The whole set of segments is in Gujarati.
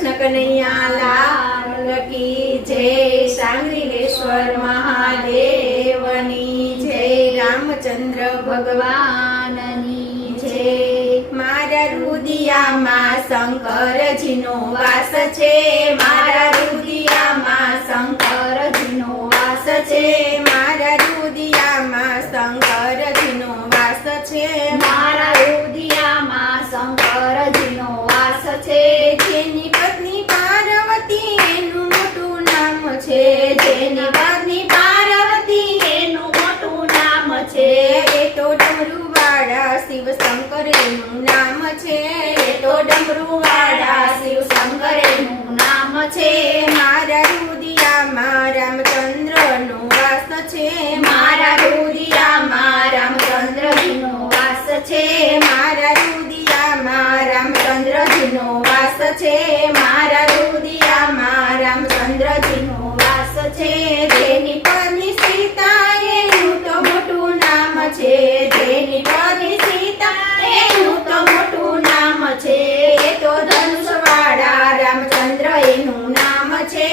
કૃષ્ણ કનૈયા લાલ કી જય, સાંગરીલેશ્વર મહાદેવની જય, રામચંદ્ર ભગવાનની જય। મારા રુદિયામાં શંકરજીનો વાસ છે, મારા રુદિયામાં શંકરજીનો વાસ છે, મારા રુદિયામાં શંકરજીનો વાસ છે, મારા રુદિયામાં શંકરજીનો વાસ છે। જેની પત્ની પાર્વતી એનું મોટું નામ છે, જેની પત્ની પાર્વતી એનું મોટું નામ છે। એ તો ડમરુવાળા શિવ શંકર એનું નામ છે, એ તો ડમરુવાળા શિવ શંકર એનું નામ છે। મારા રુદિયામાં રામચંદ્રનો વાસ છે, મારા રુદિયામાં રામચંદ્રજીનો વાસ છે, મારા રુદિયામાં રામચંદ્રજીનો વાસ છે, મારા રુદિયામાં રામચંદ્રજીનો વાસ છે। જેની પત્ની સીતા એનું તો મોટું નામ છે, જેની પત્ની સીતા એનું તો મોટું નામ છે। એ તો ધનુષવાળા રામચંદ્ર એનું નામ છે,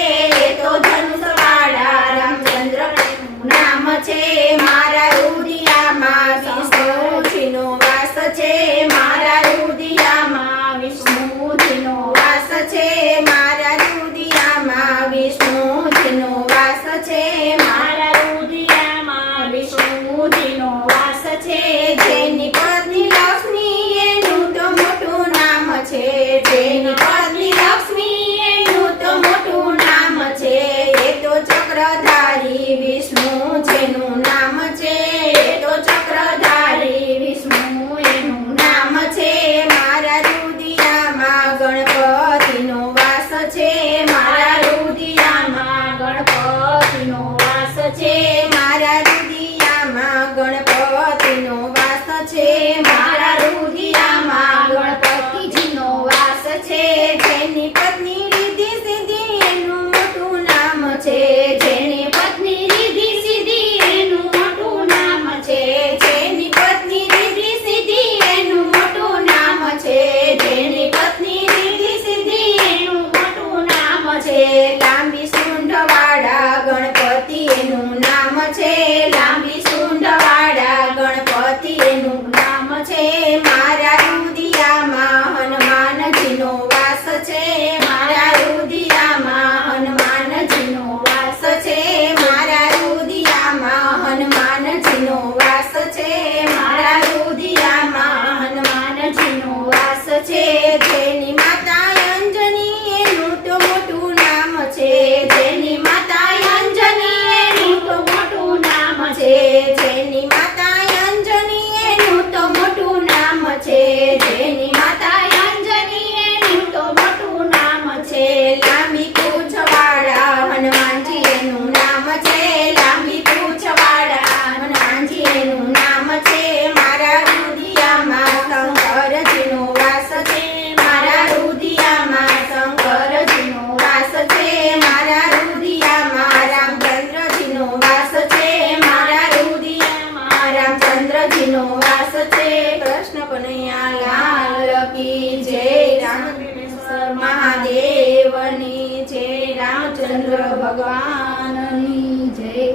એ તો ધનુષવાળા રામચંદ્ર એનું નામ છે। મારા રુદિયામાં વિષ્ણુજીનો વાસ છે, મારા રુદિયામાં વિષ્ણુજીનો વાસ છે, મારા રુદિયામાં વિષ્ણુજીનો વાસ છે, મારા રુદિયામાં વિષ્ણુજીનો વાસ છે। જેની પત્ની લક્ષ્મી એનું તો મોટું નામ છે, જેની પત્ની લક્ષ્મી એનું તો મોટું નામ છે। એ તો ચક્રધારી વિષ્ણુ જેનું નામ છે, એ તો ચક્રધારી વિષ્ણુ એનું નામ છે। મારા રુદિયામાં ગણપતિનો વાસ છે, મારા રુદિયામાં ગણપતિનો વાસ છે, મારા રુદિયામાં ગણપતિનો વાસ છે, મારા રુદિયામાં ગણપતિજીનો વાસ છે। જેની પત્ની રીધિ સિદ્ધિ એનું મોટું નામ છે, જેની પત્ની રીધિ સિદ્ધિ એનું મોટું નામ છે, જેની પત્ની રીધિ સિદ્ધિ એનું મોટું નામ છે, જેની પત્ની રીધિ સિદ્ધિ એનું મોટું નામ છે। લાંબી સૂંઢવાળા ગણપતિ એનું નામ છે, લાંબી સૂંઢવાળા ગણપતિ એનું નામ છે। મારા રુદિયામાં હનુમાનજીનો વાસ છે, મારા રુદિયામાં હનુમાનજીનો વાસ છે, મારા રુદિયામાં હનુમાનજીનો વાસ છે, મારા રુદિયામાં હનુમાનજીનો વાસ છે। જેની માતા અંજની એનું તો મોટું નામ છે, જેની માતા અંજની એનું તો મોટું નામ છે, જેની માતા અંજની એનું તો મોટું નામ છે, જેની માતા અંજની એનું તો મોટું નામ છે। લાંબી પૂંછવાળા હનુમાનજી એનું નામ છે, લાંબી પૂંછવાળા હનુમાનજી એનું નામ છે। મારા રુદિયામાં શંકરજીનો વાસ છે, મારા રુદિયામાં શંકરજીનો વાસ છે, મારા રુદિયામાં રામચંદ્રજીનો વાસ છે, મારા રુદિયામાં રામચંદ્રજીનો વાસ છે। કૃષ્ણ કનૈયા લાલ કી જય, રામચંદ્ર મહાદેવની જય, રામચંદ્ર ભગવાનની જય।